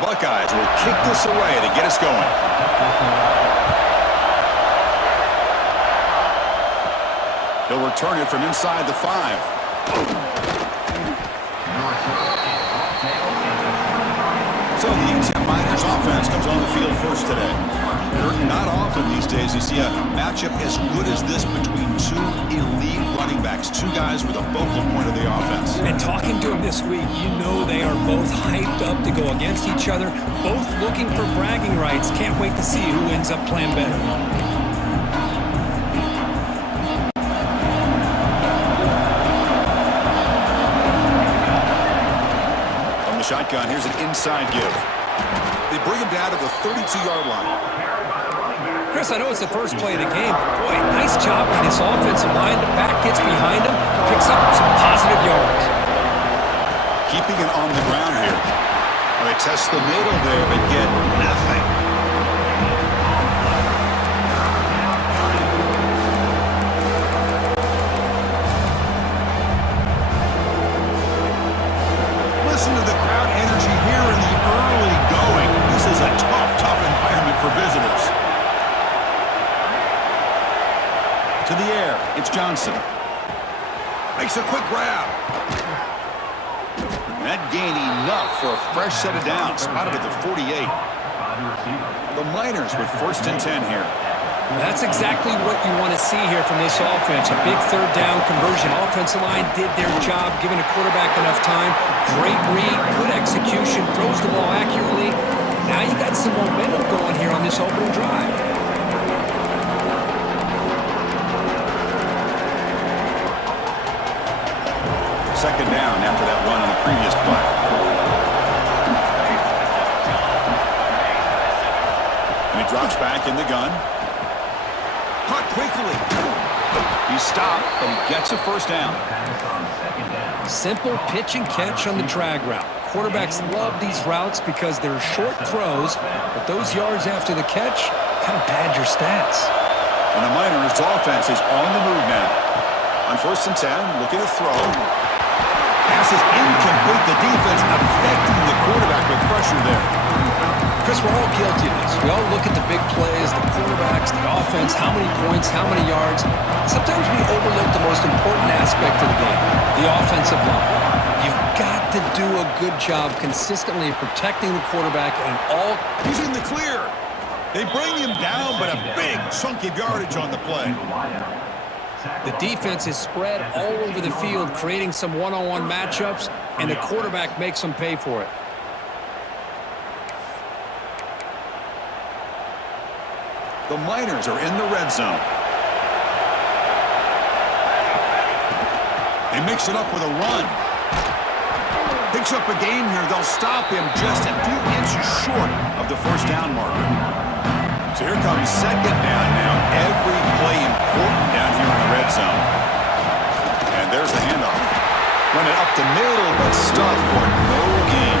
Buckeyes will kick this away to get us going. He'll return it from inside the 5. So the UTEP Miners offense comes on the field first today. Not often these days you see a matchup as good as this between two elite running backs, two guys with a focal point of the offense. And talking to them this week, you know they are both hyped up to go against each other, both looking for bragging rights. Can't wait to see who ends up playing better. Shotgun, here's an inside give. They bring him down to the 32-yard line. Chris, I know it's the first play of the game. Boy, nice job on this offensive line. The back gets behind him, picks up some positive yards. Keeping it on the ground here. Well, they test the middle there, but get nothing. Listen to the crowd energy here in the early going. This is a tough environment for visitors. To the air, it's Johnson. Makes a quick grab. That gained enough for a fresh set of downs. Spotted at the 48. The Miners with 1st and 10 here. That's exactly what you want to see here from this offense. A big 3rd down conversion. Offensive line did their job, giving a quarterback enough time. Great read, good execution, throws the ball accurately. Now you got some momentum going here on this opening drive. Second down after that run on the previous play. And he drops back in the gun. Caught quickly. He's stopped, but he gets a 1st down. Simple pitch and catch on the drag route. Quarterbacks love these routes because they're short throws, but those yards after the catch kind of pad your stats. And the Miners' offense is on the move now. On 1st and 10, looking to throw. Pass is incomplete. The defense affecting the quarterback with pressure there. Chris, we're all guilty of this. We all look at the big plays, the quarterbacks, the offense, how many points, how many yards. Sometimes we overlook the most important aspect of the game, the offensive line. You've got to do a good job consistently protecting the quarterback and all. He's in the clear. They bring him down, but a big chunk of yardage on the play. The defense is spread all over the field, creating some one-on-one matchups, and the quarterback makes them pay for it. The Miners are in the red zone. They mix it up with a run. Picks up a gain here. They'll stop him just a few inches short of the 1st down marker. So here comes 2nd down now. Every play important down here in the red zone. And there's the handoff. Run it up the middle, but stuffed for no gain.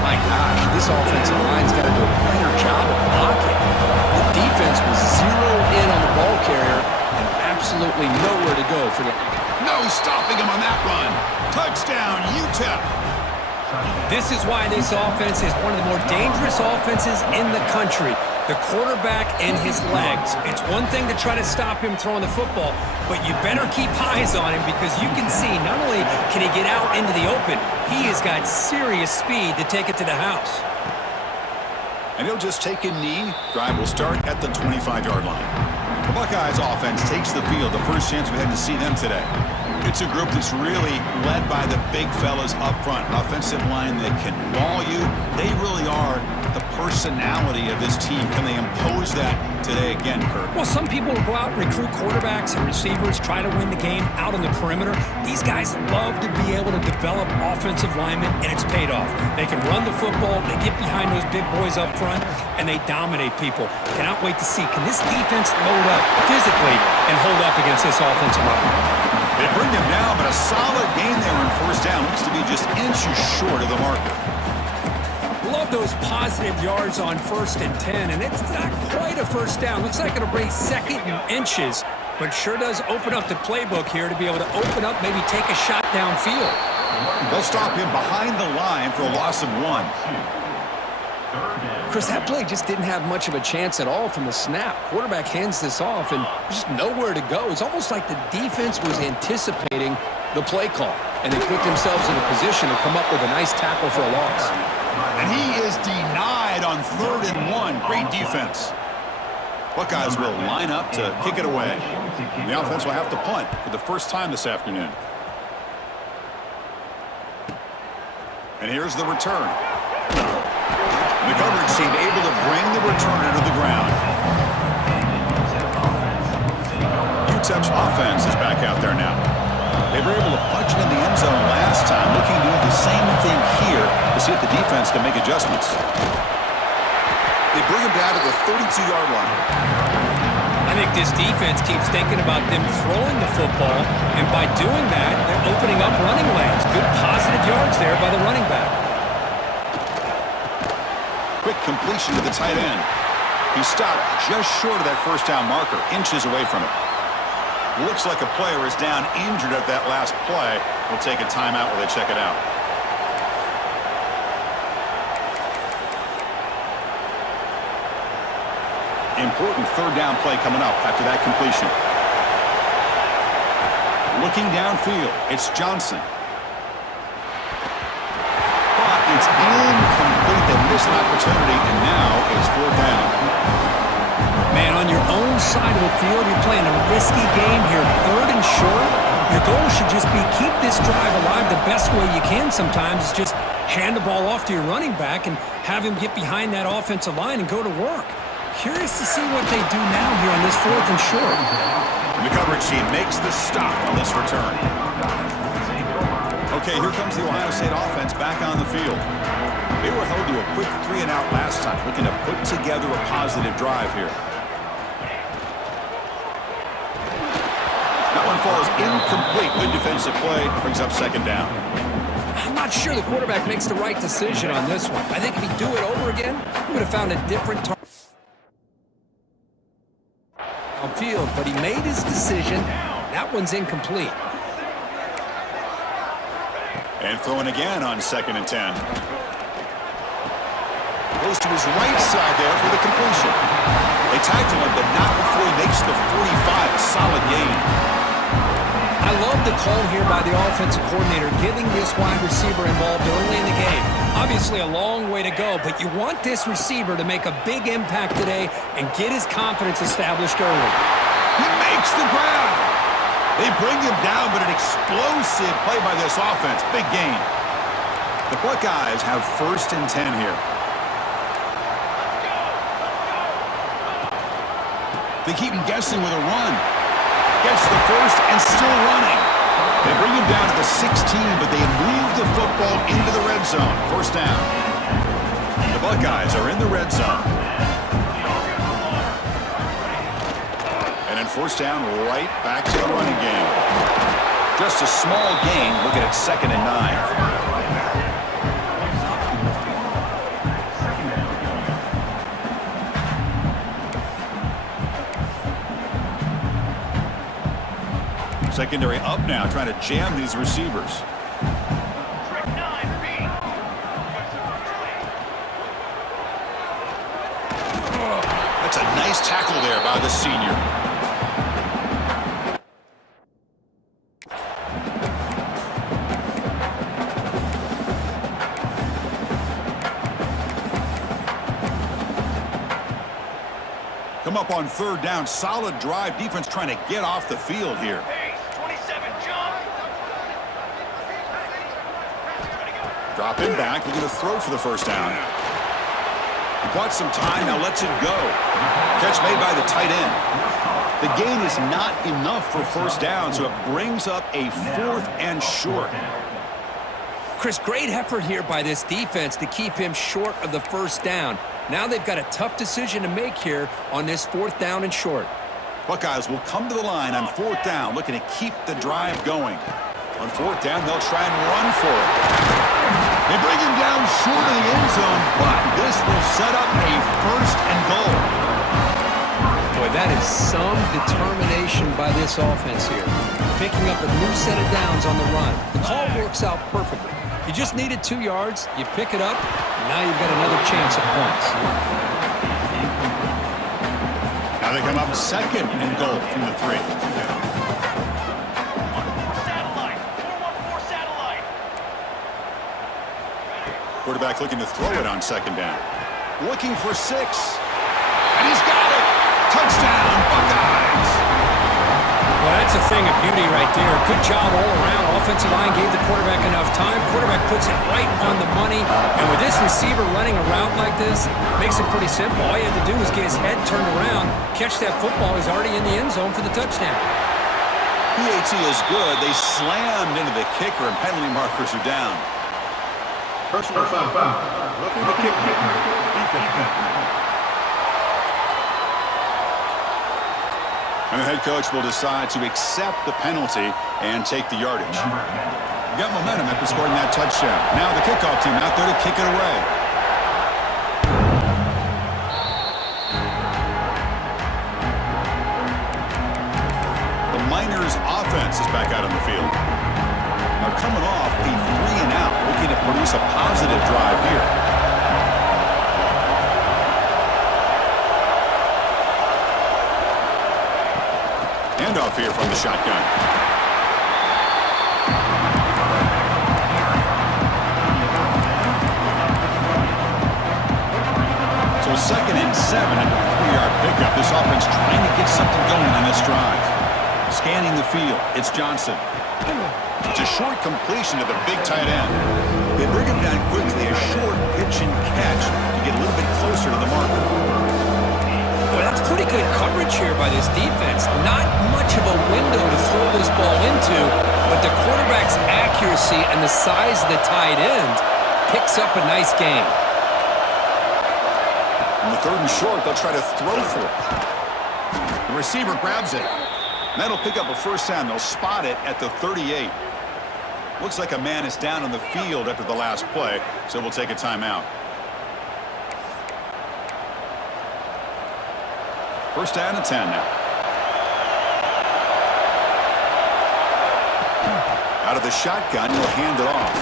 My gosh, this offensive line's got to do a better job of blocking. The defense was zeroed in on the ball carrier and absolutely nowhere to go for the... No stopping him on that run. Touchdown, UTEP. This is why this offense is one of the more dangerous offenses in the country. The quarterback and his legs. It's one thing to try to stop him throwing the football, but you better keep eyes on him because you can see not only can he get out into the open, he has got serious speed to take it to the house. And he'll just take a knee. Drive will start at the 25-yard line. The Buckeyes offense takes the field. The first chance we had to see them today. It's a group that's really led by the big fellas up front. An offensive line that can maul you. They really are the personality of this team. Can they impose that today again, Kurt? Well, some people will go out and recruit quarterbacks and receivers, try to win the game out on the perimeter. These guys love to be able to develop offensive linemen, and it's paid off. They can run the football, they get behind those big boys up front, and they dominate people. Cannot wait to see, can this defense load up physically and hold up against this offensive line? They bring him down, but a solid gain there in 1st down. Looks to be just inches short of the marker. Love those positive yards on 1st and 10, and it's not quite a 1st down. Looks like it'll bring 2nd and inches, but sure does open up the playbook here to be able to open up, maybe take a shot downfield. They'll stop him behind the line for a loss of 1. Chris, that play just didn't have much of a chance at all from the snap. Quarterback hands this off, and there's just nowhere to go. It's almost like the defense was anticipating the play call, and they put themselves in a position to come up with a nice tackle for a loss. And he is denied on 3rd and 1. Great defense. Buckeyes will line up to kick it away. The offense will have to punt for the first time this afternoon. And here's the return. The coverage team able to bring the returner to the ground. UTEP's offense is back out there now. They were able to punch it in the end zone last time, looking to do the same thing here to see if the defense can make adjustments. They bring him down to the 32-yard line. I think this defense keeps thinking about them throwing the football, and by doing that, they're opening up running lanes. Good positive yards there by the running back. Quick completion to the tight end. He stopped just short of that first down marker, inches away from it. Looks like a player is down injured at that last play. We'll take a timeout while they check it out. Important 3rd down play coming up after that completion. Looking downfield, it's Johnson. But it's incomplete. They missed an opportunity, and now it's 4th down. Man, on your own side of the field, you're playing a risky game here. 3rd and short. Your goal should just be keep this drive alive the best way you can sometimes. Is just hand the ball off to your running back and have him get behind that offensive line and go to work. Curious to see what they do now here on this 4th and short. And the coverage team makes the stop on this return. Okay, here comes the Ohio State offense back on the field. They were held to a quick 3-and-out last time, looking to put together a positive drive here. That one falls incomplete. Good defensive play. Brings up 2nd down. I'm not sure the quarterback makes the right decision on this one. I think if he'd do it over again, he would have found a different target on field, but he made his decision. That one's incomplete. And throwing again on 2nd and 10. Goes to his right side there for the completion. They tackle him, but not before he makes the 45. A solid gain. I love the call here by the offensive coordinator, getting this wide receiver involved early in the game. Obviously a long way to go, but you want this receiver to make a big impact today and get his confidence established early. He makes the grab. They bring him down, but an explosive play by this offense. Big gain. The Buckeyes have 1st and 10 here. They keep him guessing with a run. Gets the first and still running. They bring him down to the 16, but they move the football into the red zone. 1st down. The Buckeyes are in the red zone. And then 1st down, right back to the running game. Just a small gain. Looking at 2nd and 9. Secondary up now, trying to jam these receivers. Tre9MB. That's a nice tackle there by the senior. Come up on 3rd down. Solid drive. Defense trying to get off the field here. Dropping back, looking to throw for the 1st down. He bought some time, now lets it go. Catch made by the tight end. The gain is not enough for 1st down, so it brings up a 4th and short. Chris, great effort here by this defense to keep him short of the 1st down. Now they've got a tough decision to make here on this 4th down and short. Buckeyes will come to the line on 4th down, looking to keep the drive going. On 4th down, they'll try and run for it. They bring him down short of the end zone, but this will set up a 1st and goal. Boy, that is some determination by this offense here. Picking up a new set of downs on the run. The call works out perfectly. You just needed 2 yards. You pick it up. Now you've got another chance at points. Now they come up second and goal from the 3. Quarterback looking to throw it on second down. Looking for 6. And he's got it. Touchdown, Buckeyes. Well, that's a thing of beauty right there. Good job all around. Offensive line gave the quarterback enough time. Quarterback puts it right on the money. And with this receiver running a route like this, makes it pretty simple. All you had to do was get his head turned around, catch that football. He's already in the end zone for the touchdown. PAT is good. They slammed into the kicker, and penalty markers are down. Personal foul. Looking to kick. Defense. And the head coach will decide to accept the penalty and take the yardage. You got momentum after scoring that touchdown. Now the kickoff team out there to kick it away. The Miners offense is back out on the field. They're coming off a 3-and-out, looking to produce a positive drive here. Handoff here from the shotgun. So 2nd and 7 and a 3-yard pickup. This offense trying to get something going on this drive. Scanning the field, it's Johnson. It's a short completion to the big tight end. They bring him down quickly, a short pitch and catch to get a little bit closer to the marker. Well, that's pretty good coverage here by this defense. Not much of a window to throw this ball into, but the quarterback's accuracy and the size of the tight end picks up a nice gain. On the 3rd and short, they'll try to throw for it. The receiver grabs it. That'll pick up a first down. They'll spot it at the 38. Looks like a man is down on the field after the last play, so we'll take a timeout. First down and 10 now. Out of the shotgun, he'll hand it off.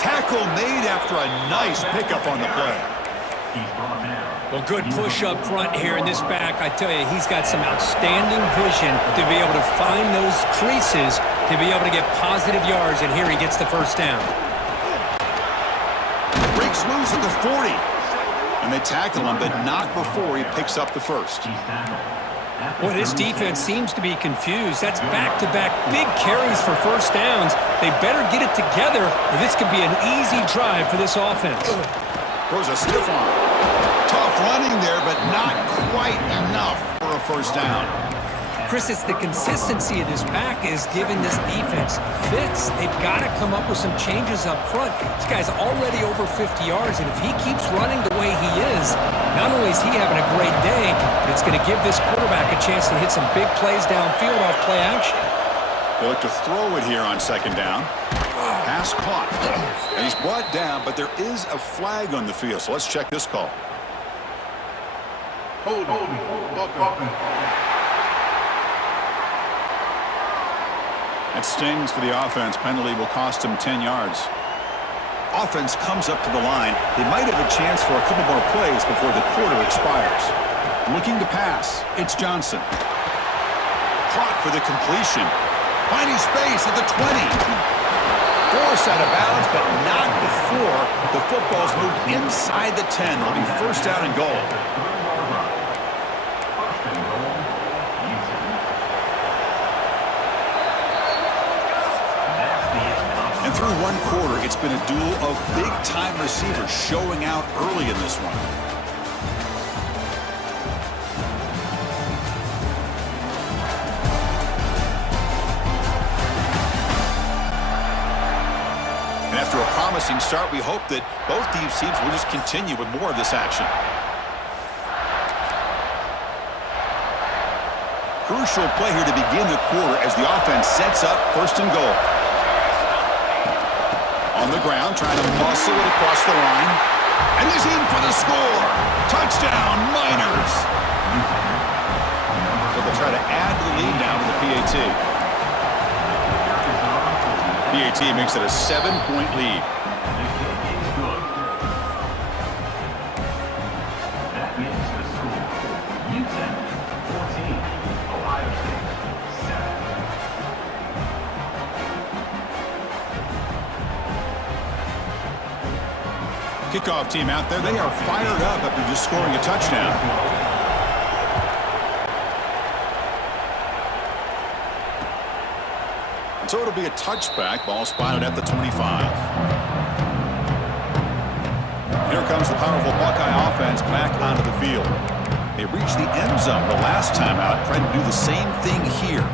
Tackle made after a nice pickup on the play. Well, good push up front here in this back. I tell you, he's got some outstanding vision to be able to find those creases, to be able to get positive yards, and here he gets the first down. Breaks loose at the 40. And they tackle him, but not before he picks up the first. Well, this defense seems to be confused. That's back-to-back big carries for first downs. They better get it together, or this could be an easy drive for this offense. Throws a stiff arm. Tough running there, but not quite enough for a first down. Chris, it's the consistency of this back is giving this defense fits. They've got to come up with some changes up front. This guy's already over 50 yards, and if he keeps running the way he is, not only is he having a great day, but it's going to give this quarterback a chance to hit some big plays downfield off play action. They look to throw it here on second down. Pass caught. And he's brought down, but there is a flag on the field, so let's check this call. Hold on. That stings for the offense. Penalty will cost him 10 yards. Offense comes up to the line. They might have a chance for a couple more plays before the quarter expires. Looking to pass. It's Johnson. Caught for the completion. Finding space at the 20. Forced out of bounds, but not before the football's moved inside the 10. It'll be first down and goal. Through one quarter, it's been a duel of big-time receivers showing out early in this one. And after a promising start, we hope that both these teams will just continue with more of this action. Crucial play here to begin the quarter as the offense sets up first and goal. On the ground, trying to muscle it across the line. And he's in for the score. Touchdown, Miners. try to add to the lead now to the PAT. PAT makes it a 7-point lead. That means the score, UTEP 14, Ohio State 7. Kickoff team out there. They are fired up after just scoring a touchdown. So it'll be a touchback. Ball spotted at the 25. Here comes the powerful Buckeye offense back onto the field. They reached the end zone the last time out, trying to do the same thing here.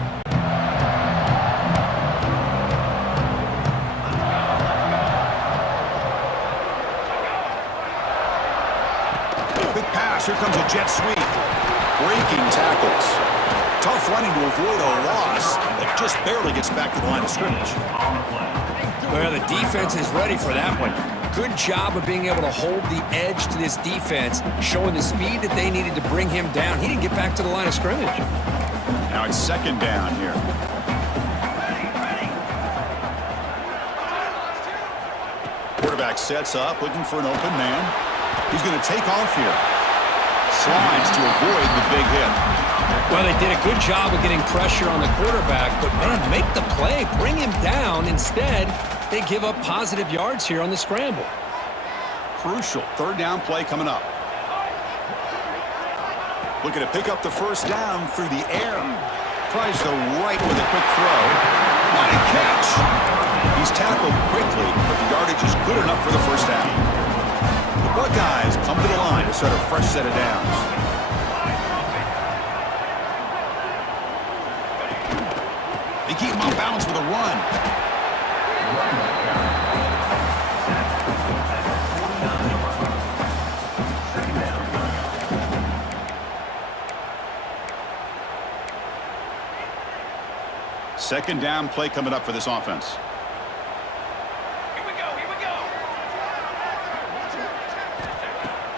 Big pass. Here comes a jet sweep. Breaking tackles. Tough running to avoid a loss that just barely gets back to the line of scrimmage. Well, the defense is ready for that one. Good job of being able to hold the edge to this defense, showing the speed that they needed to bring him down. He didn't get back to the line of scrimmage. Now it's second down here. Quarterback sets up, looking for an open man. He's going to take off here. Slides to avoid the big hit. Well, they did a good job of getting pressure on the quarterback, but, man, make the play. Bring him down. Instead, they give up positive yards here on the scramble. Crucial third down play coming up. Looking to pick up the first down through the air. Tries the right with a quick throw. What a catch! He's tackled quickly, but the yardage is good enough for the first down. The Buckeyes come to the line to start a fresh set of downs. They keep him on balance with a run. Second down play coming up for this offense. Here we go.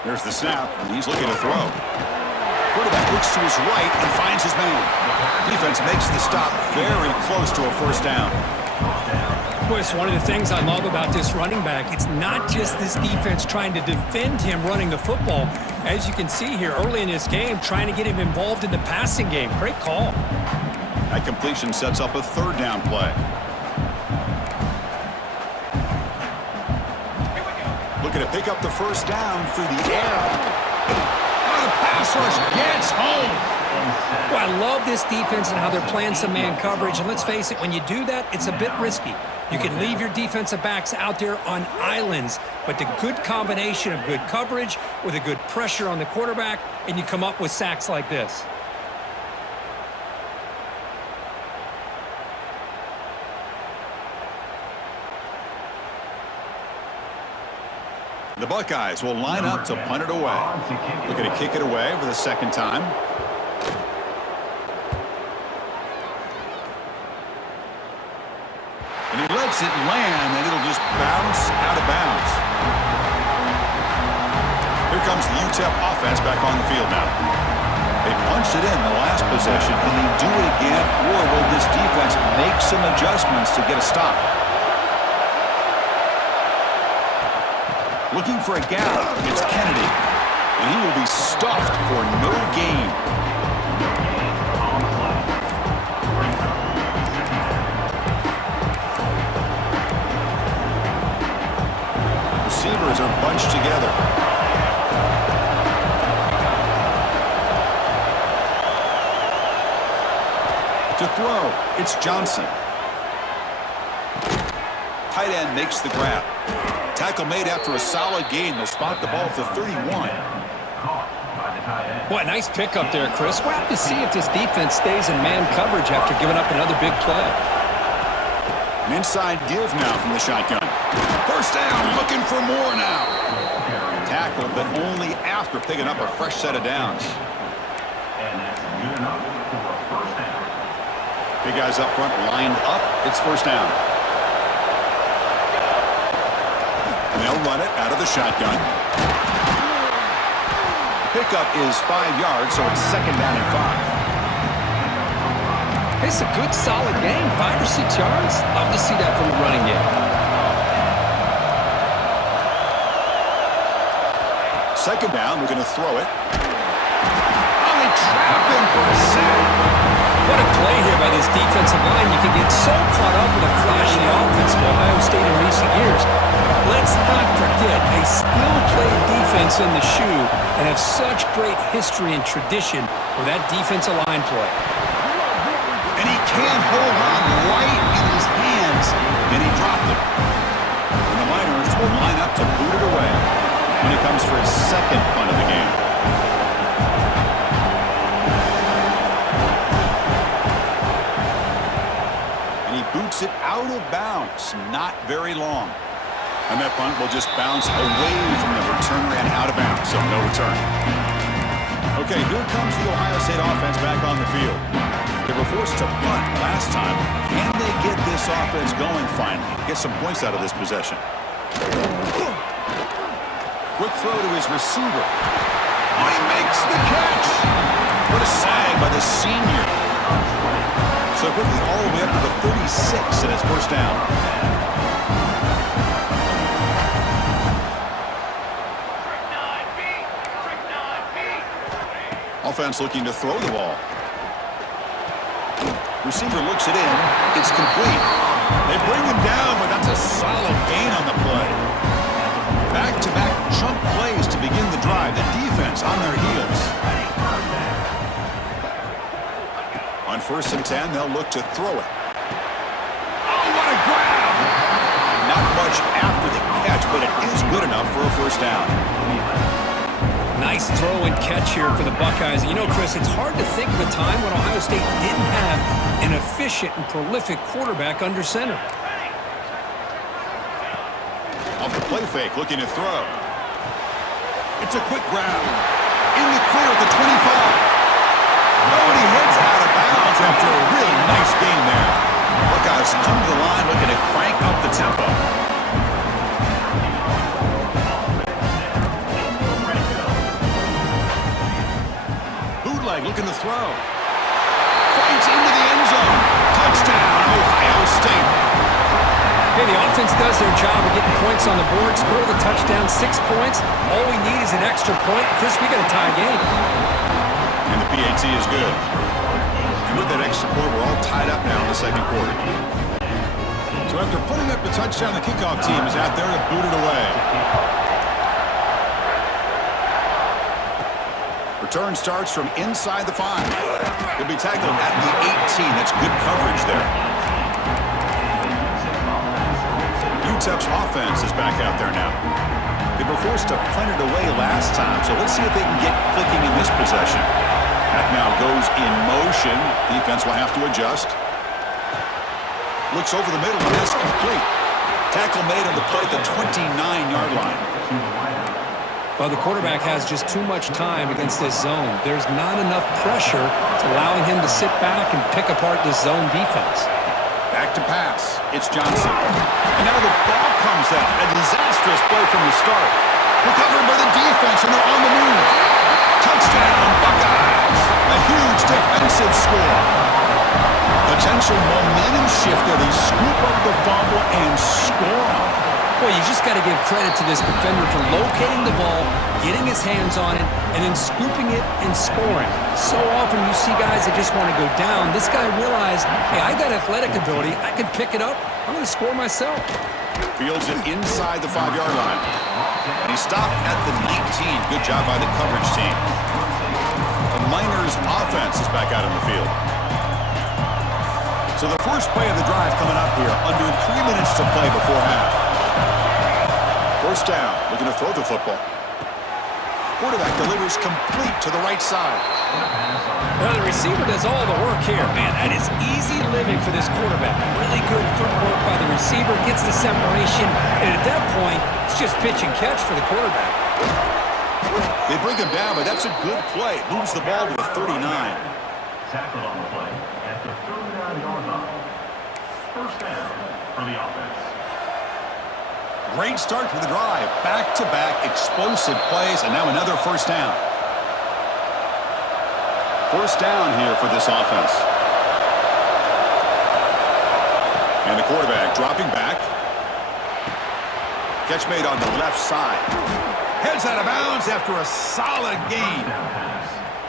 There's the snap, and he's looking to throw. Quarterback looks to his right and finds his man. Defense makes the stop very close to a first down. Boy, it's one of the things I love about this running back. It's not just this defense trying to defend him running the football. As you can see here early in this game, trying to get him involved in the passing game. Great call. That completion sets up a third down play. Looking to pick up the first down through the air. The pass rush gets home. Well, I love this defense and how they're playing some man coverage. And let's face it, when you do that, it's a bit risky. You can leave your defensive backs out there on islands, but the good combination of good coverage with a good pressure on the quarterback, and you come up with sacks like this. The Buckeyes will line up to punt it away. Looking to kick it away for the second time. And he lets it land, and it'll just bounce out of bounds. Here comes the UTEP offense back on the field now. They punched it in the last possession. Can they do it again, or will this defense make some adjustments to get a stop? Looking for a gap, it's Kennedy. And he will be stuffed for no gain. Receivers are bunched together. To throw, it's Johnson. Tight end makes the grab. Tackle made after a solid gain. They'll spot the ball at the 31. Boy, nice pickup there, Chris. We'll have to see if this defense stays in man coverage after giving up another big play. An inside give now from the shotgun. First down, looking for more now. Tackle, but only after picking up a fresh set of downs. Big guys up front lined up. It's first down. They'll run it out of the shotgun. Pickup is 5 yards, so it's second down and 5. Chris, a good, solid game. 5 or 6 yards. Love to see that from the running game. Second down, we're going to throw it. Oh, they trap him for a sack. What a play here by this defensive line. You can get so caught up with a flashy offense of Ohio State in recent years. Let's not forget a skill-played defense in the shoe and have such great history and tradition with that defensive line play. And he can't hold on right in his hands, and he dropped it. And the Miners will line up to boot it away when it comes for his second punt of the game. And he boots it out of bounds, not very long. And that punt will just bounce away from the returner and out of bounds, so no return. Okay, here comes the Ohio State offense back on the field. They were forced to punt last time. Can they get this offense going finally? Get some points out of this possession. Quick throw to his receiver. Oh, he makes the catch. What a sag by the senior. So quickly all the way up to the 36 and it's first down. Offense looking to throw the ball. Receiver looks it in. It's complete. They bring him down, but that's a solid gain on the play. Back-to-back chunk plays to begin the drive. The defense on their heels. On 1st and 10, they'll look to throw it. Oh, what a grab! Not much after the catch, but it is good enough for a first down. Nice throw and catch here for the Buckeyes. You know, Chris, it's hard to think of a time when Ohio State didn't have an efficient and prolific quarterback under center. Off the play fake, looking to throw. It's a quick grab. In the clear at the 25. Nobody heads out of bounds after a really nice game there. Buckeyes come to the line looking to crank up the tempo. Looking to throw. Fights into the end zone. Touchdown, Ohio State. Hey, the offense does their job of getting points on the board. Score the touchdown, 6 points. All we need is an extra point. Chris, we got a tie game. And the PAT is good. And with that extra point, we're all tied up now in the second quarter. So after putting up the touchdown, the kickoff team is out there to boot it away. Return starts from inside the 5. He'll be tackled at the 18. That's good coverage there. UTEP's offense is back out there now. They were forced to punt it away last time, so let's see if they can get clicking in this possession. That now goes in motion. Defense will have to adjust. Looks over the middle, and that's complete. Tackle made on the play at the 29-yard line. Well, the quarterback has just too much time against this zone. There's not enough pressure to allowing him to sit back and pick apart this zone defense. Back to pass. It's Johnson. And now the ball comes out. A disastrous play from the start. Recovered by the defense, and they're on the move. Touchdown, Buckeyes. A huge defensive score. Potential momentum shifter. They scoop up the fumble and score on it. Well, you just got to give credit to this defender for locating the ball, getting his hands on it, and then scooping it and scoring. So often you see guys that just want to go down. This guy realized, hey, I got athletic ability. I can pick it up. I'm going to score myself. Fields it inside the 5-yard line. And he stopped at the 19. Good job by the coverage team. The Miners offense is back out on the field. So the first play of the drive coming up here. Under 3 minutes to play before half. First down, looking to throw the football. Quarterback delivers complete to the right side. Well, the receiver does all the work here. Man, that is easy living for this quarterback. Really good footwork by the receiver, gets the separation, and at that point, it's just pitch and catch for the quarterback. They bring him down, but that's a good play. Moves the ball to the 39. Tackled on the play at the 39-yard line. First down for the offense. Great start for the drive. Back-to-back explosive plays, and now another first down. First down here for this offense. quarterback dropping back. Catch made on the left side. Heads out of bounds after a solid gain.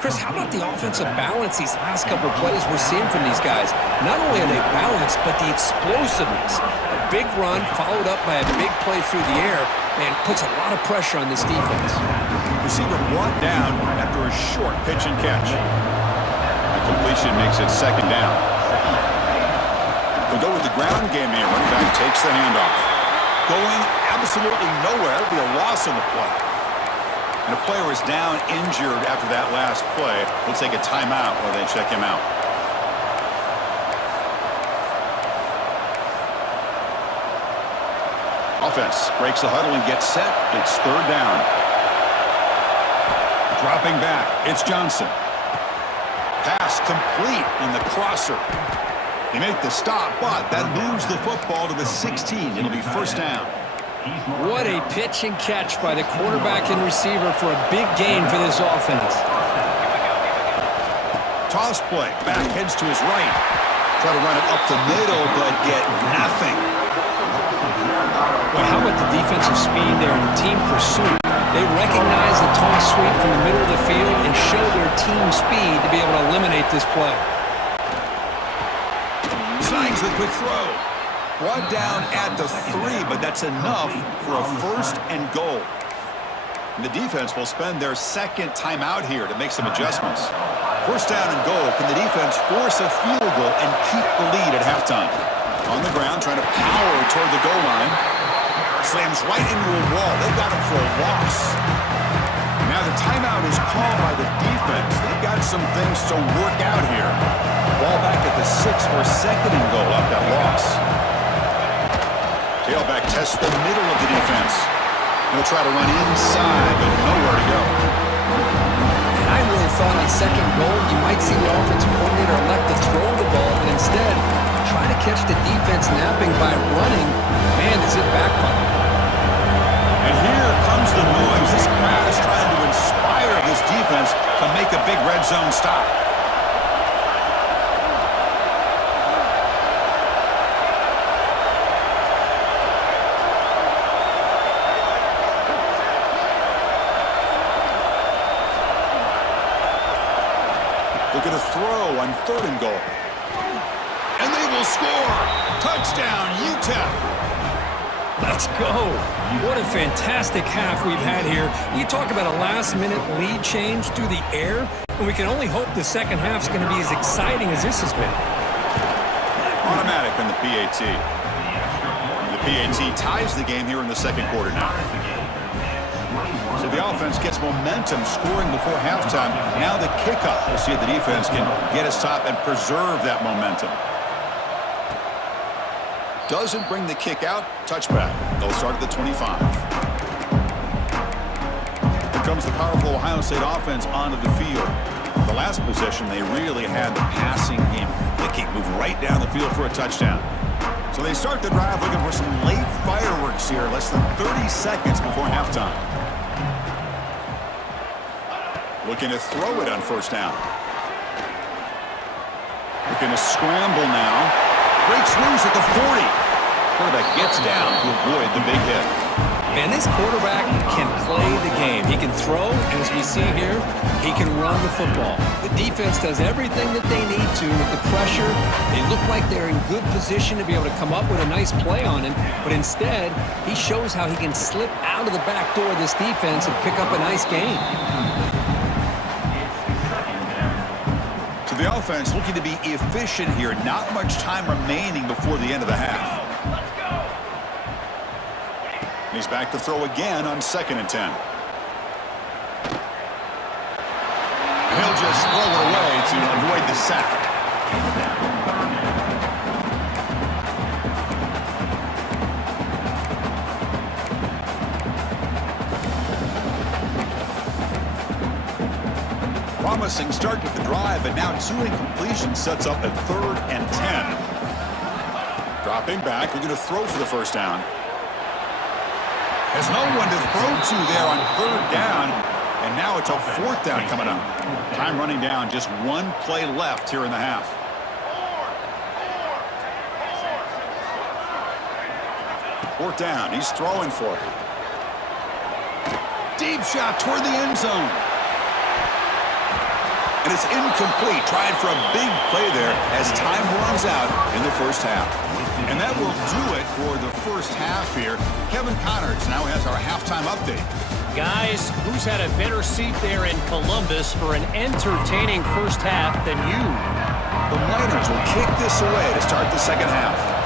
Chris, how about the offensive balance these last couple of plays we're seeing from these guys? Not only are they balanced, but the explosiveness. A big run followed up by a big play through the air, and puts a lot of pressure on this defense. Receiver brought down after a short pitch and catch. The completion makes it second down. We'll go with the ground game here. Running back takes the handoff. Going absolutely nowhere. It'll be a loss on the play. And a player is down injured after that last play. We'll take a timeout while they check him out. Offense breaks the huddle and gets set. It's third down. Dropping back. It's Johnson. Pass complete in the crosser. They make the stop, but that moves the football to the 16. It'll be first down. What a pitch and catch by the quarterback and receiver for a big gain for this offense. Toss play. Back heads to his right. Try to run it up the middle, but get nothing. Well, how about the defensive speed there in team pursuit? They recognize the toss sweep from the middle of the field and show their team speed to be able to eliminate this play. Signs the quick throw. Brought down at the 3, but that's enough for a first and goal. And the defense will spend their second timeout here to make some adjustments. First down and goal. Can the defense force a field goal and keep the lead at halftime? On the ground, trying to power toward the goal line. Slams right into a wall. They've got him for a loss. Now the timeout is called by the defense. They've got some things to work out here. Ball back at the 6 for second and goal off that loss. Tailback tests the middle of the defense. He'll try to run inside, but nowhere to go. And I really thought on second goal, you might see the offensive coordinator elect to throw the ball, but instead, try to catch the defense napping by running. Man, does it backfire. And here comes the noise. This crowd is trying to inspire this defense to make a big red zone stop. Look at a throw on third and goal. And they will score. Touchdown, UTEP. Let's go. What a fantastic half we've had here. You talk about a last-minute lead change through the air, and we can only hope the second half's going to be as exciting as this has been. Automatic on the PAT. The PAT ties the game here in the second quarter now. So the offense gets momentum, scoring before halftime. Now the kickoff. We'll see if the defense can get a stop and preserve that momentum. Doesn't bring the kick out. Touchback. They'll start at the 25. Here comes the powerful Ohio State offense onto the field. The last possession, they really had the passing game clicking, move right down the field for a touchdown. So they start the drive looking for some late fireworks here, less than 30 seconds before halftime. Looking to throw it on first down. Looking to scramble now. Breaks loose at the 40. Quarterback gets down to avoid the big hit. And this quarterback can play the game. He can throw, and as we see here, he can run the football. The defense does everything that they need to with the pressure. They look like they're in good position to be able to come up with a nice play on him, but instead, he shows how he can slip out of the back door of this defense and pick up a nice gain. So the offense looking to be efficient here. Not much time remaining before the end of the half. And he's back to throw again on 2nd and 10. He'll just throw it away to avoid the sack. Promising start with the drive, but now 2 incompletions sets up a 3rd and 10. Dropping back, looking to throw for the first down. There's no one to throw to there on 3rd down, and now it's a 4th down coming up. Time running down, just 1 play left here in the half. Fourth down. He's throwing for it. Deep shot toward the end zone. And it's incomplete. Trying for a big play there as time runs out in the first half. And that will do it for the first half here. Kevin Connerts now has our halftime update. Guys, who's had a better seat there in Columbus for an entertaining first half than you? The Miners will kick this away to start the second half.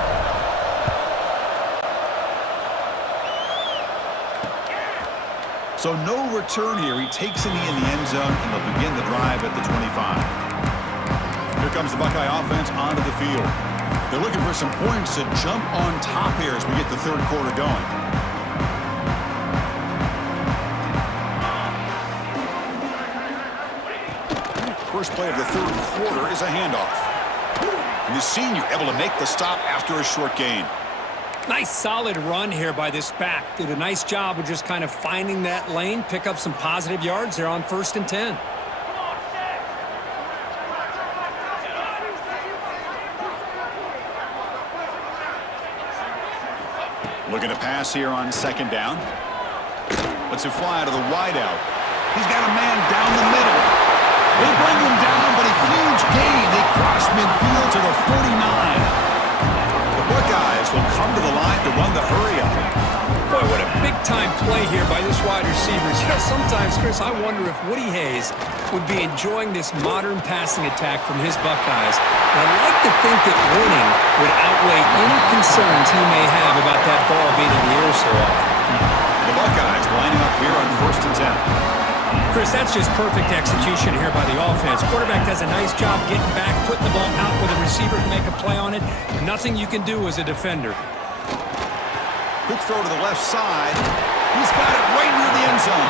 So no return here. He takes a knee in the end zone, and they'll begin the drive at the 25. Here comes the Buckeye offense onto the field. They're looking for some points to jump on top here as we get the third quarter going. First play of the third quarter is a handoff. And the senior able to make the stop after a short gain. Nice solid run here by this back. Did a nice job of just kind of finding that lane, pick up some positive yards there on 1st and 10. Looking to pass here on second down. Lets it fly to the wideout. He's got a man down the middle. They bring him down, but a huge gain. They cross midfield to the 49. The Buckeyes will come to the line to run the hurry-up. Boy, what a big-time play here by this wide receiver. You know, sometimes, Chris, I wonder if Woody Hayes would be enjoying this modern passing attack from his Buckeyes. And I'd like to think that winning would outweigh any concerns he may have about that ball being in the air so often. The Buckeyes lining up here on 1st and 10. Chris, that's just perfect execution here by the offense. Quarterback does a nice job getting back, putting the ball out where the receiver can make a play on it. Nothing you can do as a defender. Quick throw to the left side. He's got it right near the end zone.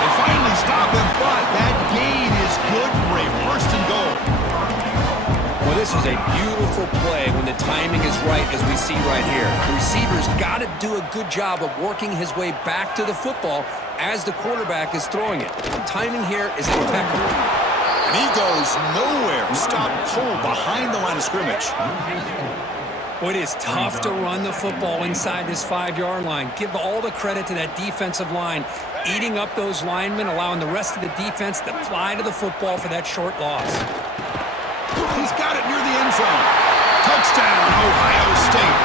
They finally stop him, but that gain is good for a 1st and goal. Well, this is a beautiful play when the timing is right, as we see right here. The receiver's got to do a good job of working his way back to the football as the quarterback is throwing it. The timing here is impeccable. And he goes nowhere. Stopped cold behind the line of scrimmage. Well, it is tough to run the football inside this 5-yard line. Give all the credit to that defensive line, eating up those linemen, allowing the rest of the defense to fly to the football for that short loss. He's got it near the end zone. Touchdown, Ohio State.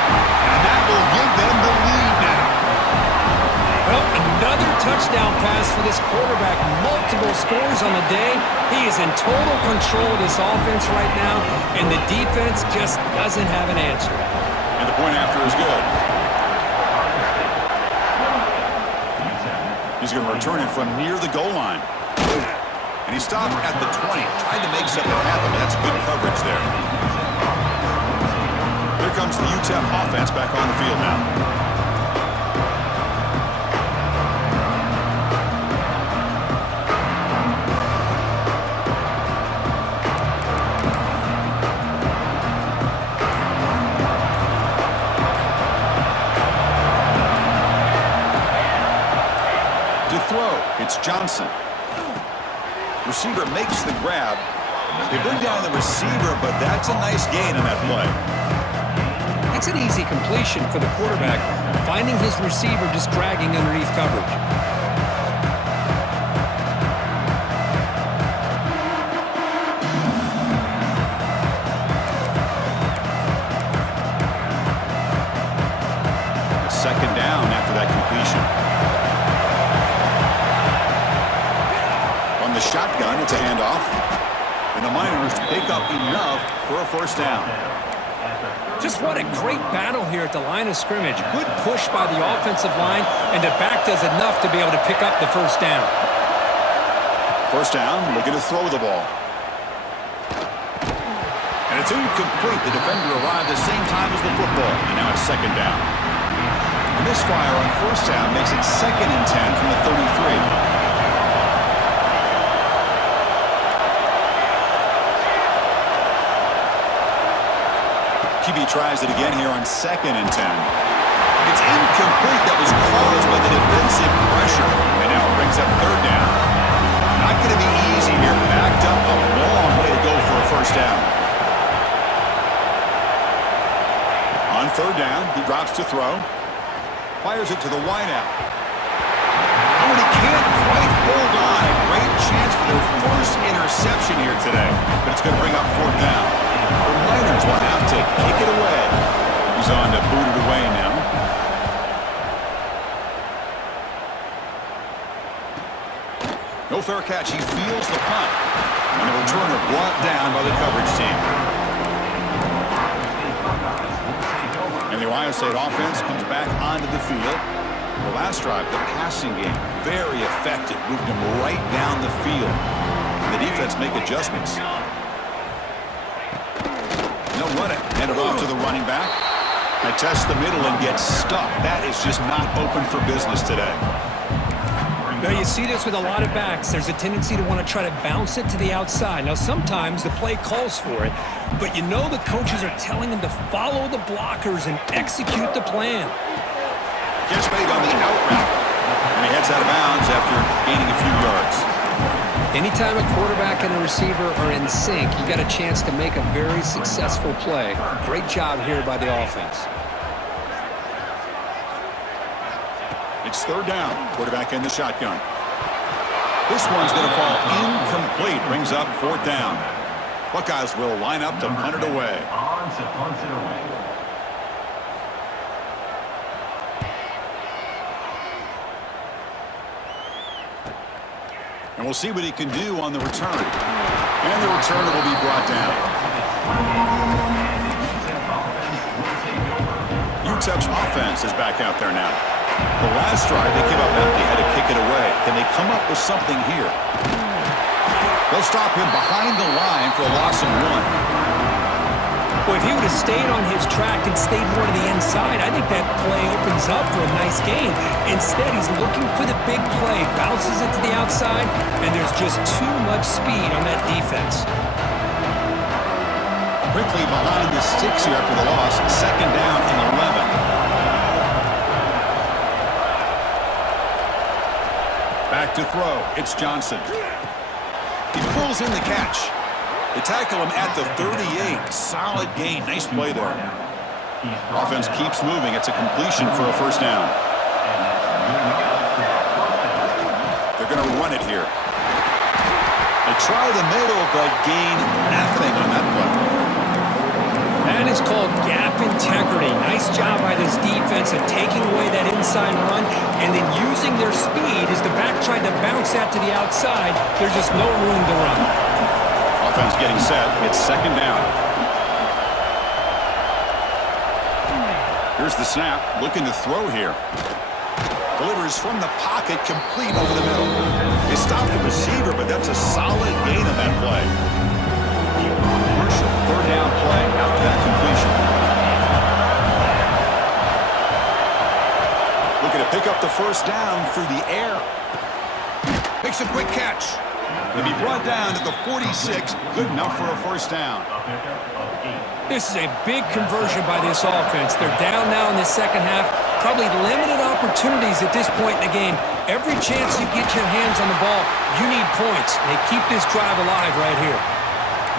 And that will give them the lead now. Well, another touchdown pass for this quarterback. Multiple scores on the day. He is in total control of this offense right now, and the defense just doesn't have an answer. And the point after is good. He's going to return it from near the goal line. And he stopped at the 20. Tried to make something happen. That's good coverage there. Here comes the UTEP offense back on the field now. It's Johnson. Receiver makes the grab. They bring down the receiver, but that's a nice gain on that play. That's an easy completion for the quarterback, finding his receiver just dragging underneath coverage. Second down after that completion. On the shotgun, it's a handoff. And the Miners pick up enough for a 1st down. Just what a great battle here at the line of scrimmage. Good push by the offensive line, and the back does enough to be able to pick up the 1st down. 1st down, looking to throw the ball. And it's incomplete. The defender arrived at the same time as the football. And now it's 2nd down. And this fire on 1st down makes it 2nd and 10 from the 33. QB tries it again here on 2nd and 10. It's incomplete. That was caused by the defensive pressure. And now it brings up 3rd down. Not going to be easy here. Backed up a long way to go for a 1st down. On 3rd down, he drops to throw. Fires it to the wideout. Oh, and he can't quite hold on. A great chance for their first interception here today. But it's going to bring up 4th down. The Niners will have to kick it away. He's on to boot it away now. No fair catch. He feels the punt. And the returner brought down by the coverage team. And the Ohio State offense comes back onto the field. The last drive, the passing game, very effective. Moved him right down the field. And the defense make adjustments. They'll run it. Hand it off to the running back. They test the middle and get stuck. That is just not open for business today. Now, you see this with a lot of backs. There's a tendency to want to try to bounce it to the outside. Now, sometimes the play calls for it, but you know the coaches are telling them to follow the blockers and execute the plan. Catch made on the out route, and he heads out of bounds after gaining a few yards. Anytime a quarterback and a receiver are in sync, you got a chance to make a very successful play. Great job here by the offense. It's 3rd down. Quarterback in the shotgun. This one's going to fall incomplete. Brings up 4th down. Buckeyes will line up to punt it away. On to punt it away. And we'll see what he can do on the return. And the returner will be brought down. UTEP's offense is back out there now. The last drive, they came up empty, had to kick it away. Can they come up with something here? They'll stop him behind the line for a loss of 1. Well, if he would have stayed on his track and stayed more to the inside, I think that play opens up for a nice gain. Instead, he's looking for the big play, bounces it to the outside, and there's just too much speed on that defense. Quickly behind the sticks here after the loss. 2nd down and 11. Back to throw. It's Johnson. He pulls in the catch. They tackle him at the 38. Solid gain. Nice play there. Offense keeps moving. It's a completion for a 1st down. They're going to run it here. They try the middle, but gain nothing on that play. That is called gap integrity. Nice job by this defense of taking away that inside run and then using their speed as the back tried to bounce that to the outside. There's just no room to run. Offense getting set. It's 2nd down. Here's the snap. Looking to throw here. Delivers from the pocket, complete over the middle. They stopped the receiver, but that's a solid gain on that play. Crucial 3rd down play after that completion. Looking to pick up the 1st down through the air. Makes a quick catch. They'll be brought down at the 46. Good enough for a 1st down. This is a big conversion by this offense. They're down now in the 2nd half. Probably limited opportunities at this point in the game. Every chance you get your hands on the ball, you need points. They keep this drive alive right here.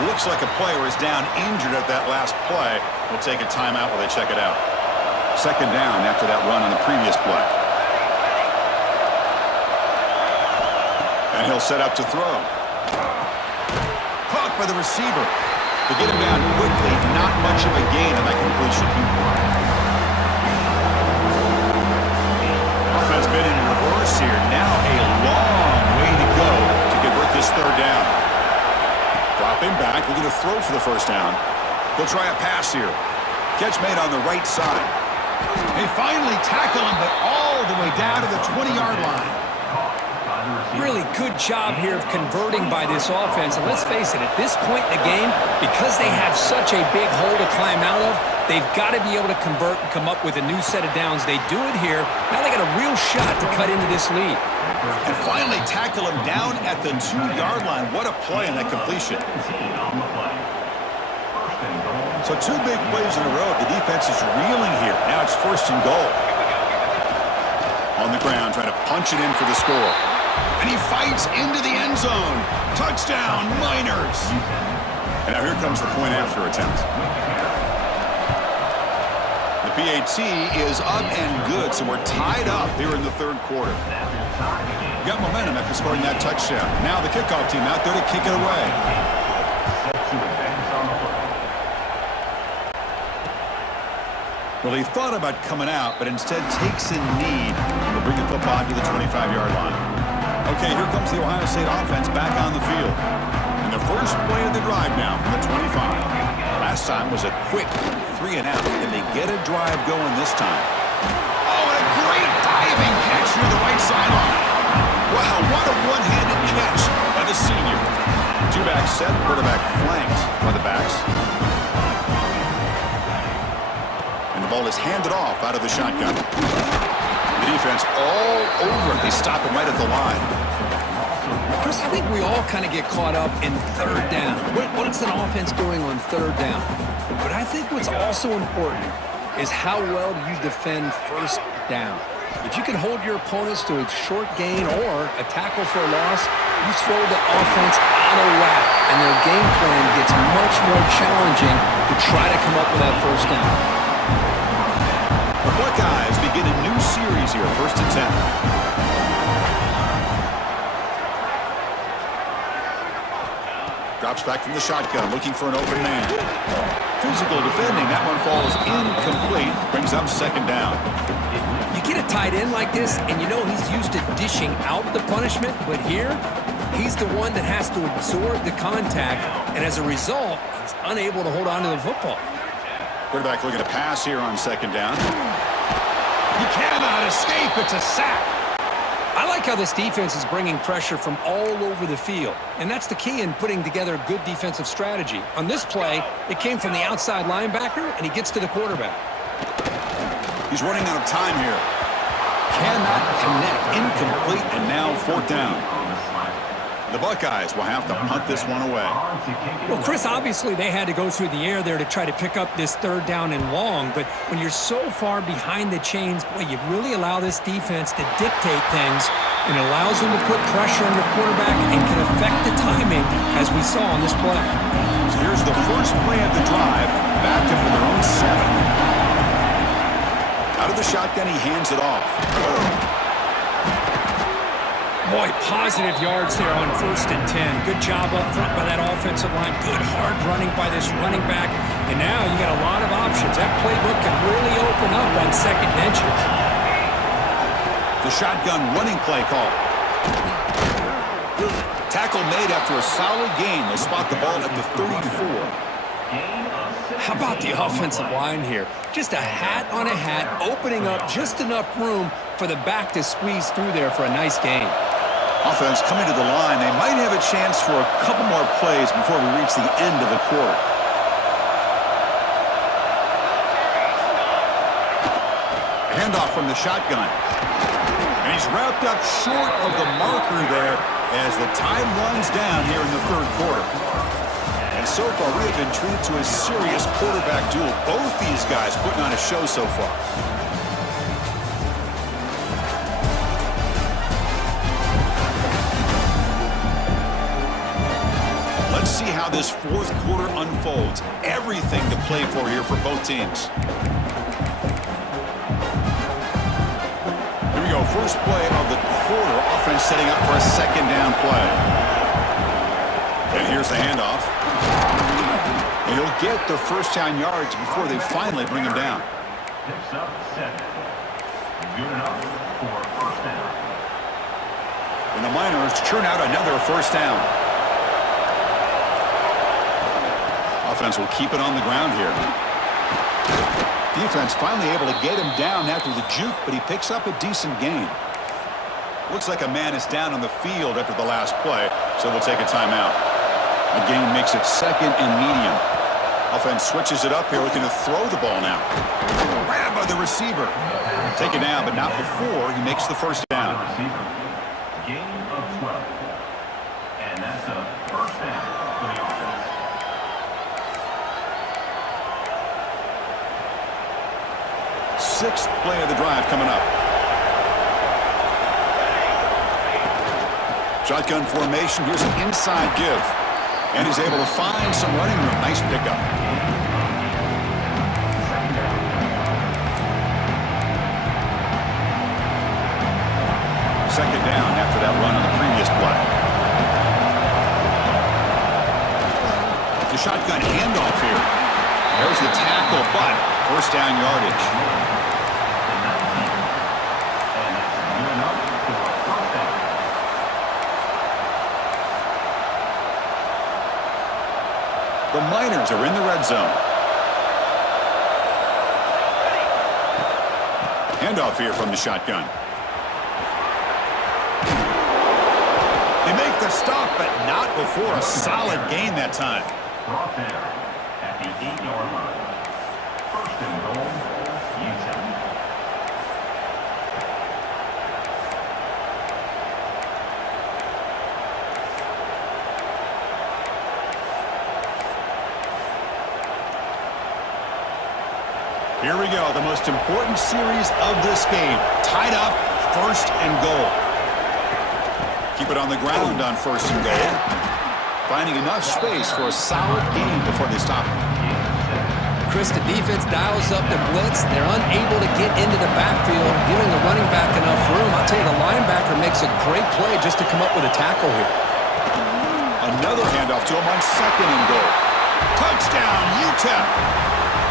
Looks like a player is down injured at that last play. We'll take a timeout while they check it out. 2nd down after that run on the previous play. And he'll set up to throw. Caught by the receiver. To get him down quickly, not much of a gain on that completion. Offense been in reverse here. Now a long way to go to convert this 3rd down. Dropping back, looking to throw for the 1st down. They'll try a pass here. Catch made on the right side. They finally tackle him, but all the way down to the 20-yard line. Really good job here of converting by this offense. And let's face it, at this point in the game, because they have such a big hole to climb out of, they've got to be able to convert and come up with a new set of downs. They do it here. Now they got a real shot to cut into this lead. And finally tackle him down at the 2-yard line. What a play on that completion. So 2 big plays in a row. The defense is reeling here. Now it's 1st and goal. On the ground, trying to punch it in for the score. And he fights into the end zone. Touchdown, Miners. And now here comes the point after attempt. The PAT is up and good, so we're tied up here in the third quarter. We got momentum after scoring that touchdown. Now the kickoff team out there to kick it away. Well, he thought about coming out, but instead takes a knee to bring the football to the 25-yard line. Okay, here comes the Ohio State offense back on the field. And the first play of the drive now from the 25. Last time was a quick 3 and out, and they get a drive going this time. Oh, and a great diving catch near the right sideline. Wow, what a one-handed catch by the senior. Two-back set, quarterback flanked by the backs. And the ball is handed off out of the shotgun. The defense all over it. They stop him right at the line. Chris, I think we all kind of get caught up in third down. What's an offense doing on third down? But I think what's also important is how well you defend first down. If you can hold your opponents to a short gain or a tackle for a loss, you throw the offense out of whack, and their game plan gets much more challenging to try to come up with that first down. The Buckeyes begin a new series here, 1st and 10. Drops back from the shotgun, looking for an open man. Physical defending, that one falls incomplete, brings up 2nd down. You get a tight end like this, and you know he's used to dishing out the punishment, but here, he's the one that has to absorb the contact, and as a result, he's unable to hold on to the football. Quarterback looking to pass here on 2nd down. He cannot escape. It's a sack. I like how this defense is bringing pressure from all over the field, and that's the key in putting together a good defensive strategy. On this play, it came from the outside linebacker, and he gets to the quarterback. He's running out of time here. Cannot connect. Incomplete, and now 4th down. The Buckeyes will have to punt this one away. Well, Chris, obviously they had to go through the air there to try to pick up this 3rd down and long, but when you're so far behind the chains, boy, you really allow this defense to dictate things, and it allows them to put pressure on the quarterback and can affect the timing, as we saw on this play. So here's the first play of the drive, back into their own 7. Out of the shotgun, he hands it off. Boy, positive yards there on 1st and 10. Good job up front by that offensive line. Good hard running by this running back. And now you got a lot of options. That playbook can really open up on 2nd and inches. The shotgun running play call. Tackle made after a solid gain. They spot the ball at the 34. How about the offensive line here? Just a hat on a hat, opening up just enough room for the back to squeeze through there for a nice gain. Offense coming to the line. They might have a chance for a couple more plays before we reach the end of the quarter. Handoff from the shotgun. And he's wrapped up short of the marker there as the time runs down here in the 3rd quarter. And so far, we have been treated to a serious quarterback duel. Both these guys putting on a show so far. Let's see how this 4th quarter unfolds. Everything to play for here for both teams. Here we go. First play of the quarter. Offense setting up for a 2nd down play. And here's the handoff. And he'll get the 1st down yards before they finally bring him down. Picks up 7. Good enough for 1st down. And the Miners churn out another 1st down. Offense will keep it on the ground here. Defense finally able to get him down after the juke, but he picks up a decent gain. Looks like a man is down on the field after the last play, so we'll take a timeout. The gain makes it 2nd and medium. Offense switches it up here, looking to throw the ball now. Grabbed by the receiver. Take it down, but not before he makes the 1st down. Gain of 12. And that's a 1st down for the offense. 6th play of the drive coming up. Shotgun formation. Here's an inside give. And he's able to find some running room. Nice pickup. first down yardage. The Miners are in the red zone. Handoff here from the shotgun. They make the stop, but not before a solid gain that time. Brought there at the 8-yard line. First and goal, UTEP. Here we go, the most important series of this game. Tied up, first and goal. Keep it on the ground on first and goal. Finding enough space for a solid gain before they stop it. Chris, the defense dials up the blitz. They're unable to get into the backfield, giving the running back enough room. I'll tell you, the linebacker makes a great play just to come up with a tackle here. Another handoff to him on second and goal. Touchdown, UTEP.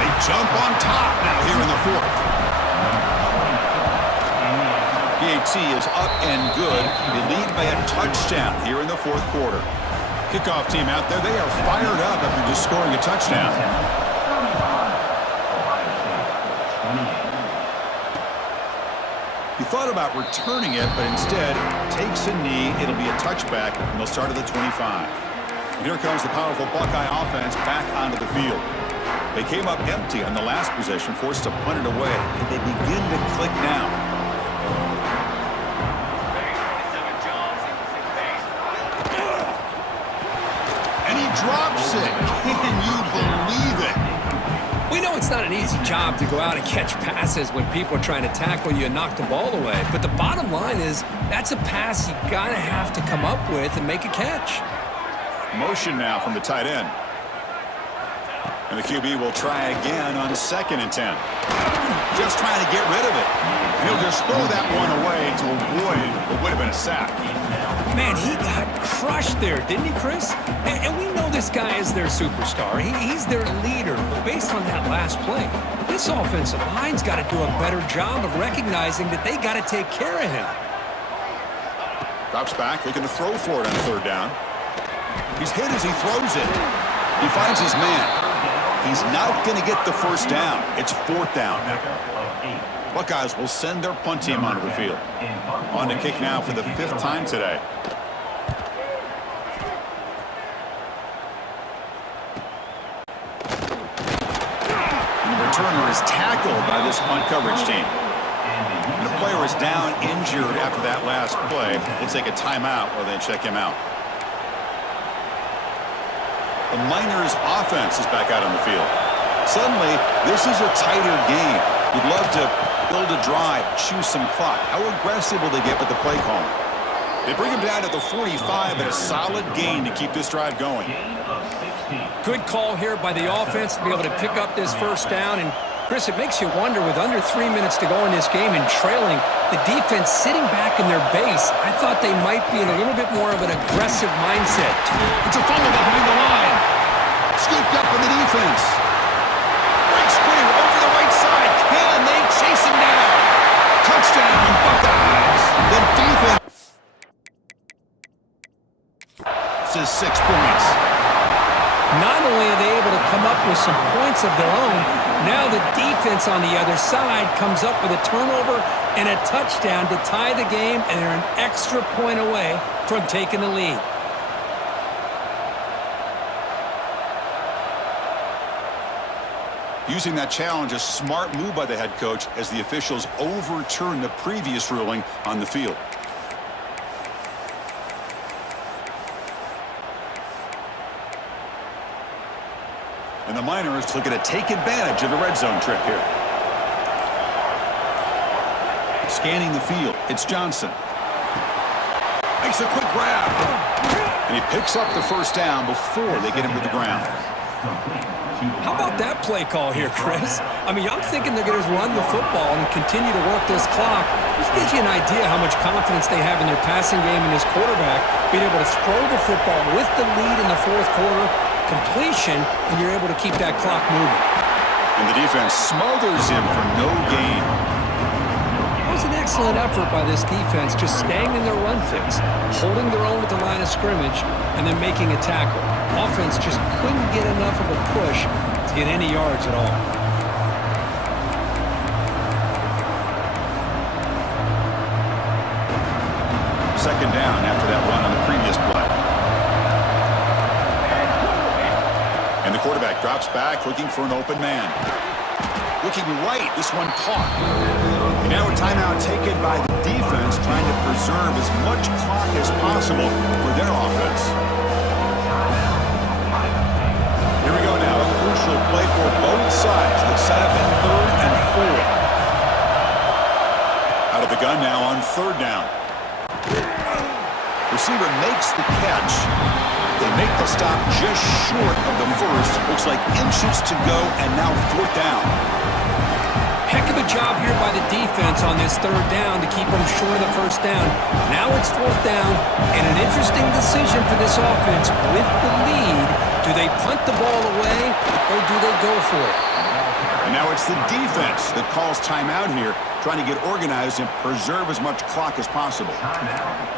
They jump on top now here in the fourth. PAT is up and good. They lead by a touchdown here in the fourth quarter. Kickoff team out there, they are fired up after just scoring a touchdown. He thought about returning it, but instead takes a knee. It'll be a touchback, and they'll start at the 25. And here comes the powerful Buckeye offense back onto the field. They came up empty on the last possession, forced to punt it away, and they begin to click now. And he drops it. Can you believe it? We know it's not an easy job to go out and catch passes when people are trying to tackle you and knock the ball away. But the bottom line is that's a pass you gotta have to come up with and make a catch. Motion now from the tight end. And the QB will try again on second and 10. Just trying to get rid of it. And he'll just throw that one away to avoid what would have been a sack. Man, he got crushed there, didn't he, Chris? And we know this guy is their superstar. He's their leader. But based on that last play, this offensive line's got to do a better job of recognizing that they got to take care of him. Drops back, looking to throw for it on third down. He's hit as he throws it. He finds his man. He's not going to get the first down. It's fourth down now. Buckeyes will send their punt team onto the field. On to kick now for the fifth time today. And the returner is tackled by this punt coverage team. And the player is down injured after that last play. We'll take a timeout while they check him out. The Miners' offense is back out on the field. Suddenly, this is a tighter game. You'd love to build a drive, choose some clock. How aggressive will they get with the play calling? They bring him down to the 45 and a solid gain to keep this drive going. Good call here by the offense to be able to pick up this first down. And, Chris, it makes you wonder, with under 3 minutes to go in this game and trailing, the defense sitting back in their base, I thought they might be in a little bit more of an aggressive mindset. It's a fumble behind the line. Scooped up with the defense. Breaks free over the right side. Can they chase him down? Touchdown, Buckeyes. The defense is 6 points. Not only are they able to come up with some points of their own, now the defense on the other side comes up with a turnover and a touchdown to tie the game, and they're an extra point away from taking the lead. Using that challenge, a smart move by the head coach as the officials overturn the previous ruling on the field. And the Miners looking to take advantage of the red zone trip here. Scanning the field, it's Johnson. Makes a quick grab. And he picks up the first down before they get him to the ground. How about that play call here, Chris? I mean, I'm thinking they're going to run the football and continue to work this clock. This gives you an idea how much confidence they have in their passing game and his quarterback, being able to throw the football with the lead in the fourth quarter, completion, and you're able to keep that clock moving. And the defense smothers him for no gain. It was an excellent effort by this defense, just staying in their run fix, holding their own at the line of scrimmage, and then making a tackle. Offense just couldn't get enough of a push to get any yards at all. Second down after that run on the previous play. And the quarterback drops back, looking for an open man. Looking right, this one caught. And now a timeout taken by the defense, trying to preserve as much clock as possible for their offense. Here we go now, a crucial play for both sides. The setup in 3rd and 4. Out of the gun now on 3rd down. Receiver makes the catch. They make the stop just short of the first. Looks like inches to go, and now 4th down. Heck of a job here by the defense on this 3rd down to keep them short of the 1st down. Now it's 4th down, and an interesting decision for this offense. With the lead, do they punt the ball away, or do they go for it? And now it's the defense that calls timeout here, trying to get organized and preserve as much clock as possible.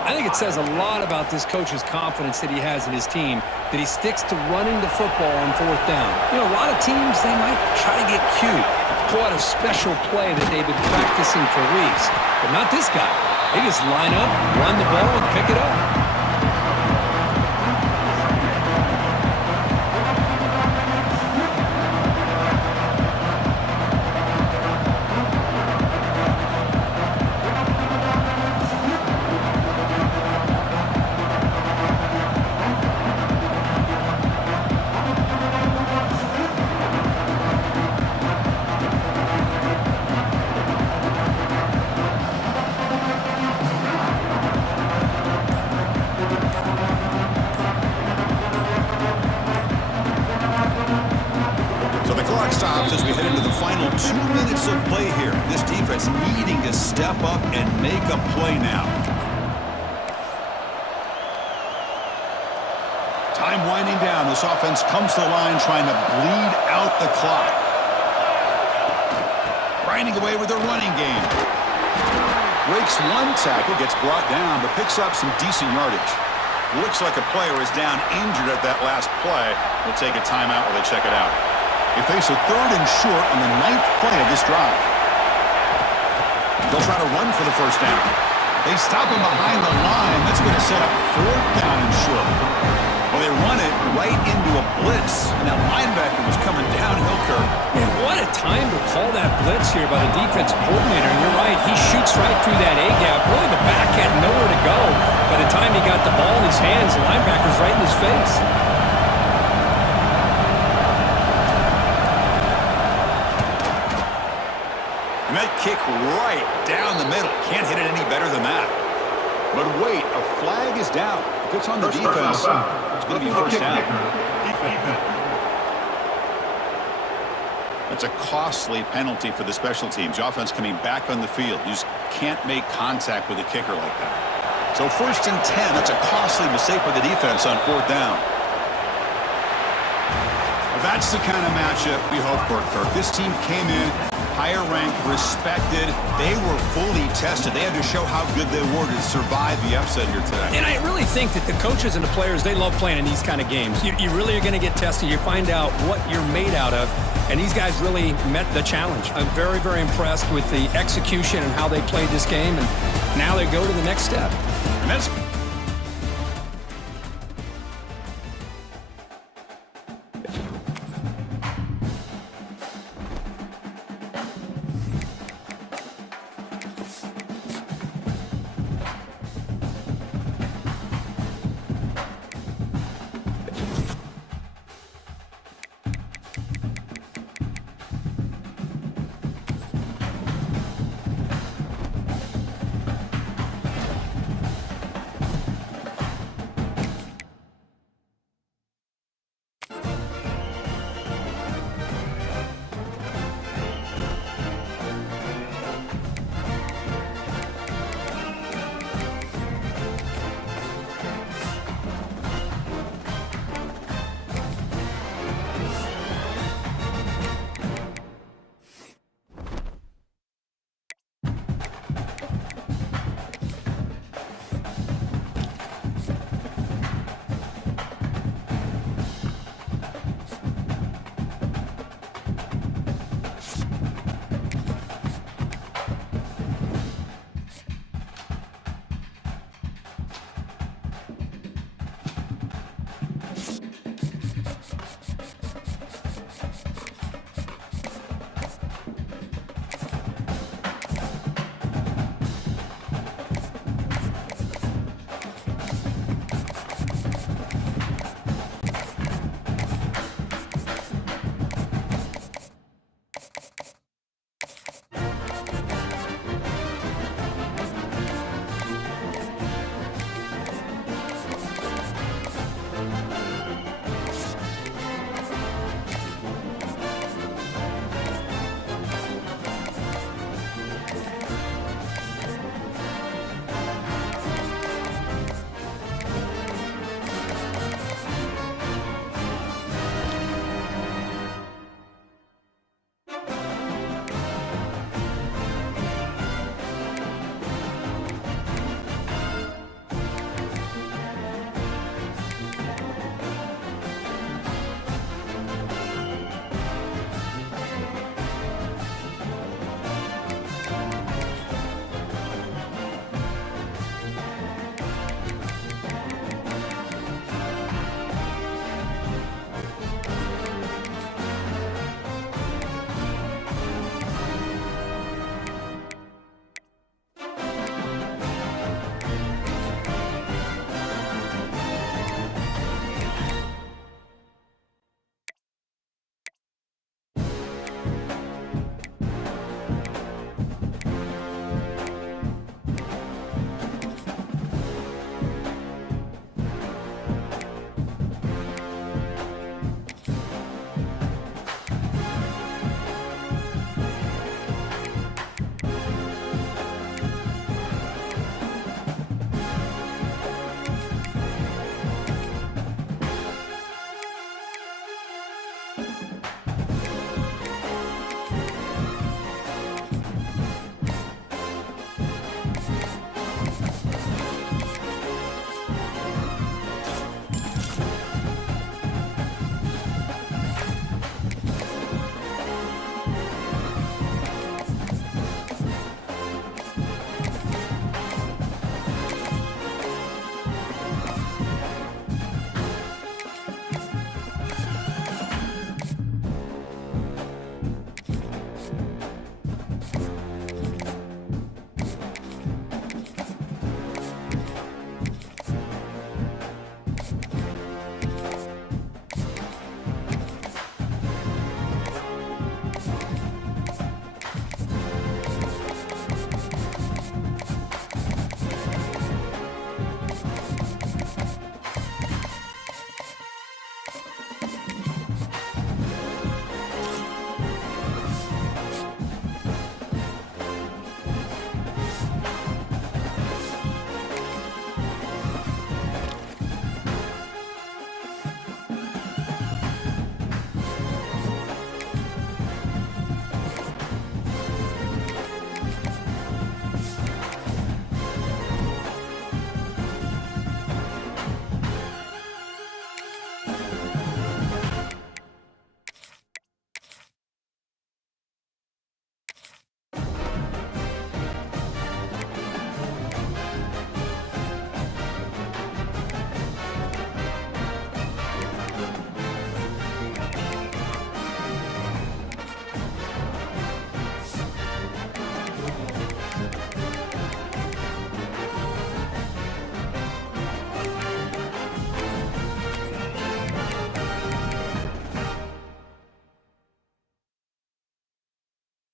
I think it says a lot about this coach's confidence that he has in his team, that he sticks to running the football on 4th down. You know, a lot of teams, they might try to get cute, pull out a special play that they've been practicing for weeks. But not this guy. They just line up, run the ball, and pick it up. As we head into the final 2 minutes of play here, this defense needing to step up and make a play now. Time winding down. This offense comes to the line trying to bleed out the clock. Grinding away with their running game. Breaks one tackle, gets brought down, but picks up some decent yardage. Looks like a player is down injured at that last play. We'll take a timeout while they check it out. They face a 3rd and short on the 9th play of this drive. They'll try to run for the 1st down. They stop him behind the line. That's going to set up 4th down and short. Well, they run it right into a blitz, and that linebacker was coming downhill curve. Man, what a time to call that blitz here by the defensive coordinator. And you're right, he shoots right through that A-gap. Really, the back had nowhere to go. By the time he got the ball in his hands, the linebacker's right in his face. And that kick right down the middle. Can't hit it any better than that. But wait, a flag is down. If it's on the defense, it's going to be 1st down. That's a costly penalty for the special teams. The offense coming back on the field. You just can't make contact with a kicker like that. So 1st and 10, that's a costly mistake by the defense on 4th down. That's the kind of matchup we hope for, Kirk. This team came in, higher ranked, respected. They were fully tested. They had to show how good they were to survive the upset here today. And I really think that the coaches and the players, they love playing in these kind of games. You really are going to get tested. You find out what you're made out of. And these guys really met the challenge. I'm very, very impressed with the execution and how they played this game. And now they go to the next step. And that's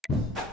back.